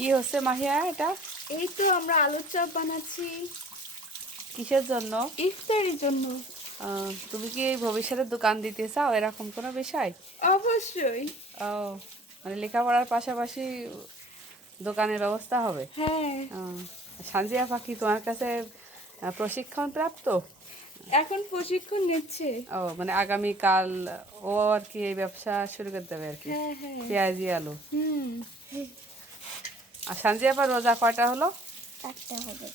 কি হচ্ছে মাহিয়া এটা? এই তো আমরা আলুর চপ বানাচ্ছি কিসের জন্য? ইফতারির জন্য। তুমি কি ভবিষ্যতে দোকান দিতে চাও এরকম কোনো বিষয়? অবশ্যই। ও, মানে লেখাপড়ার পাশাপাশি দোকানের ব্যবস্থা হবে। হ্যাঁ, সানজিয়া পাখি তোমার কাছে প্রশিক্ষণ প্রাপ্ত? এখন প্রশিক্ষণ নিচ্ছে। ও, মানে আগামীকাল ও আর কি এই ব্যবসা শুরু করে দেবে আর কি, হ্যাঁ হ্যাঁ। পেঁয়াজি আলু। হুম। আর সানজিয়া পা রোজা কয়টা হলো? একটা হবে।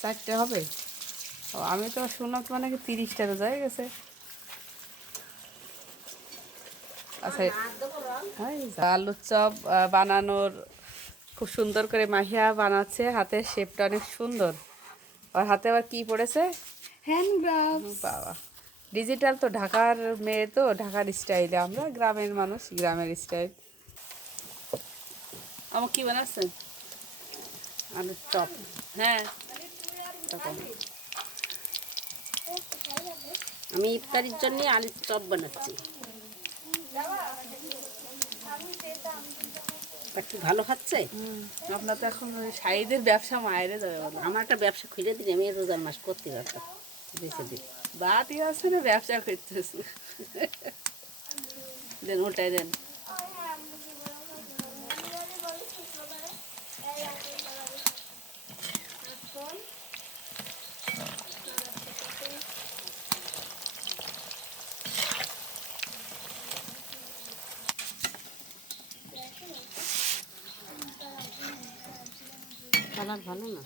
4টে হবে? ও, আমি তো শুনলাম তোমার নাকি 30টা রোজা হয়ে গেছে। আচ্ছা, হ্যাঁ, আলুর চপ বানানোর খুব সুন্দর করে মাহিয়া বানাচ্ছে, হাতের শেপটা অনেক সুন্দর। আর হাতে আবার কি পড়েছে? Hand gloves. বাবা, ডিজিটাল তো, ঢাকার মেয়ে তো, ঢাকার স্টাইলে, আমরা গ্রামের মানুষ, গ্রামের স্টাইল। আমার কি বানাচ্ছেন? আলুর চপ। হ্যাঁ, আমি ইফতারির জন্য আলুর চপ বানাচ্ছি। তা কি ভালো খাচ্ছে? আপনার তো এখন ওই শাড়িদের ব্যবসা মায়েরে যাবে বলো। আমার একটা ব্যবসা খুলে দিন, আমি এই রোজার মাস করতে পারতাম, বেঁচে দিন। বাতি আছে না, ব্যবসা করতেছে। দেন, উল্টাই দেন। কালার ভালো না?